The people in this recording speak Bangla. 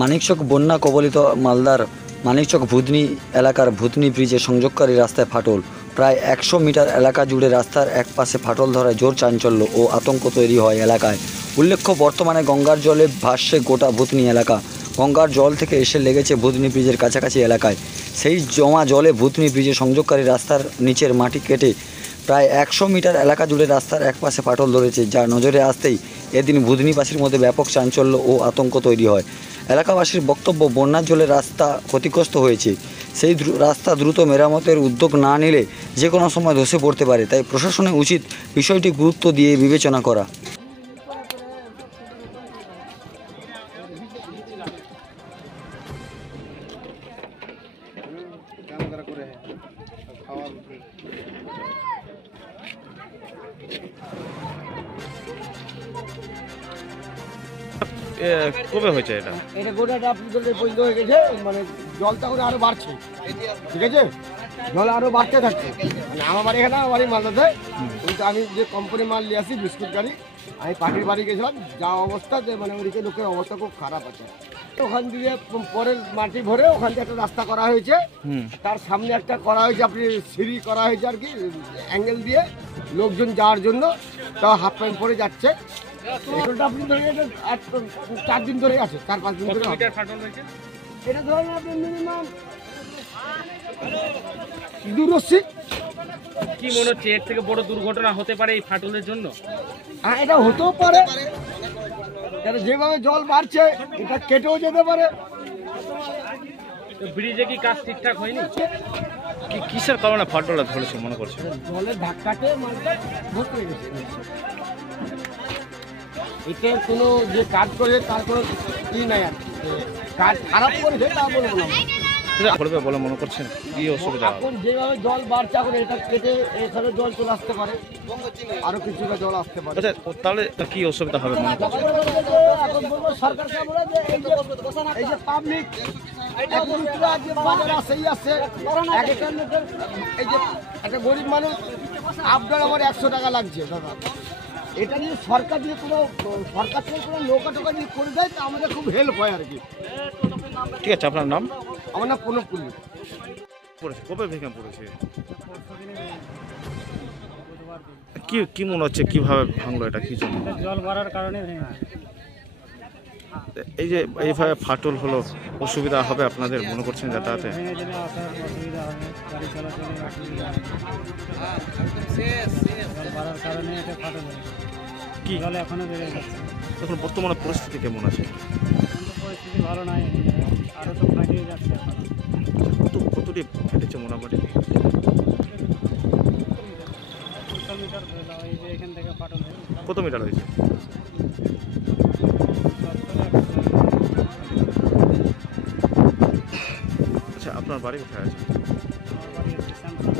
মানিকচক বন্যা কবলিত মালদার মানিকচক ভুতনি এলাকার ভুতনি ব্রিজে সংযোগকারী রাস্তায় ফাটল। প্রায় 100 মিটার এলাকা জুড়ে রাস্তার এক পাশে ফাটল ধরায় জোর চাঞ্চল্য ও আতঙ্ক তৈরি হয় এলাকায়। উল্লেখ্য, বর্তমানে গঙ্গার জলে ভাসছে গোটা ভুতনি এলাকা। গঙ্গার জল থেকে এসে লেগেছে ভুতনি ব্রিজের কাছাকাছি এলাকায়। সেই জমা জলে ভুতনি ব্রিজে সংযোগকারী রাস্তার নিচের মাটি কেটে প্রায় 100 মিটার এলাকা জুড়ে রাস্তার এক পাশে ফাটল ধরেছে, যা নজরে আসতেই এদিন ভুতনিবাসীর মধ্যে ব্যাপক চাঞ্চল্য ও আতঙ্ক তৈরি হয়। এলাকাবাসীর বক্তব্য, বন্যার জলে রাস্তা ক্ষতিগ্রস্ত হয়েছে। সেই রাস্তা দ্রুত মেরামতের উদ্যোগ না নিলে যে কোনো সময় ধসে পড়তে পারে। তাই প্রশাসনের উচিত বিষয়টি গুরুত্ব দিয়ে বিবেচনা করা। কবে হয়েছে এটা? এটা গোটাটা আপনাদের পরিচিত হয়ে গেছে, মানে জলটা করে আরো বাড়ছে, ঠিক আছে, জল আরো বাড়তে থাকছে। মানে আমার বাড়ি এখানে, আমার বাড়ি মালদাতে, কিন্তু আমি যে কোম্পানি মাল নিয়ে আসি বিস্কুট গাড়ি, আমি পাখির বাড়ি গেছিলাম, যা অবস্থা যে মানে ওইদিকে লোকের অবস্থা খুব খারাপ আছে। ওখান দিয়ে পরের মাটি ভরে ওখান থেকে একটা রাস্তা করা হয়েছে, তার সামনে একটা করা হয়েছে, আপনি সিঁড়ি করা হয়েছে আর কি, অ্যাঙ্গেল দিয়ে লোকজন যাওয়ার জন্য, তাও হাফ প্যান্ট পরে যাচ্ছে। আপনি ধরে 4 দিন ধরে আছে, 4-5 দিন ধরে। এটা ধরেন আপনি মিনিমাম 280। কি মনে হচ্ছে এর থেকে বড় দুর্ঘটনা হতে পারে এই ফাটলের জন্য? হ্যাঁ, এটা হতেও পারে, এটা যেভাবে জল বাড়ছে এটা কেটেও যেতে পারে। ব্রিজে কি কাজ ঠিকঠাক হয়নি? কি কিসের কারণে ফাটলটা ধরেছে মনে করছে? জলের ধাক্কাতে মালটা ধরতে গেছে। এটা কোনো যে কাজ করে তার কোনো ই নাই, আর কাজ খারাপ করেছে তা বলবো না। করবে বলে মনে করছেন? কি অসুবিধা? এখন যেভাবে জল বাড়ছে, এখন এটা কেটে এখানে জল চলে আসতে পারে, আরো কিছুটা জল আসতে পারে। আচ্ছা, তাহলে কি অসুবিধা হবে মনে করছেন? এখন বলবো সরকারকে আমরা যে এই যে পাবলিক বাজার আসেই আসছে, এই যে একটা গরিব মানুষ আপনার আমার 100 টাকা লাগছে দাদা, এটা নিয়ে সরকার দিয়ে সরকার থেকে কোনো নৌকা টোকা যদি করে দেয় তা আমাদের খুব হেল্প হয় আর কি। ঠিক আছে, আপনার নাম? আমার নাম প্রণব কুন্ডু। পড়েছে কবে ভেঙে পড়েছে? কি মনে হচ্ছে কিভাবে ভাঙলো এটা, কি জন্য? জল বাড়ার কারণে এই যে এইভাবে ফাটল হলো, অসুবিধা হবে আপনাদের মনে করছেন যাতায়াতে? ভেঙে দিলে আসার অসুবিধা হবে, গাড়ি চলাচলে অসুবিধা হবে। জল বাড়ার কারণে এটা ফাটল হয়েছে। কি জল এখনো বেড়ে যাচ্ছে। এখন বর্তমানে পরিস্থিতি কেমন আছে? এখন তো পরিস্থিতি ভালো নাই, আরও তো ফাটিয়ে যাচ্ছে এখন। কতটি ফেটেছে মোটামুটি? 200 মিটার ধরে দাও, এই যে এখান থেকে ফাটল হয়েছে। কত মিটার হয়েছে? আচ্ছা, আপনার বাড়ি কোথায় আছে? আমার বাড়ি হচ্ছে শ্যামপুর।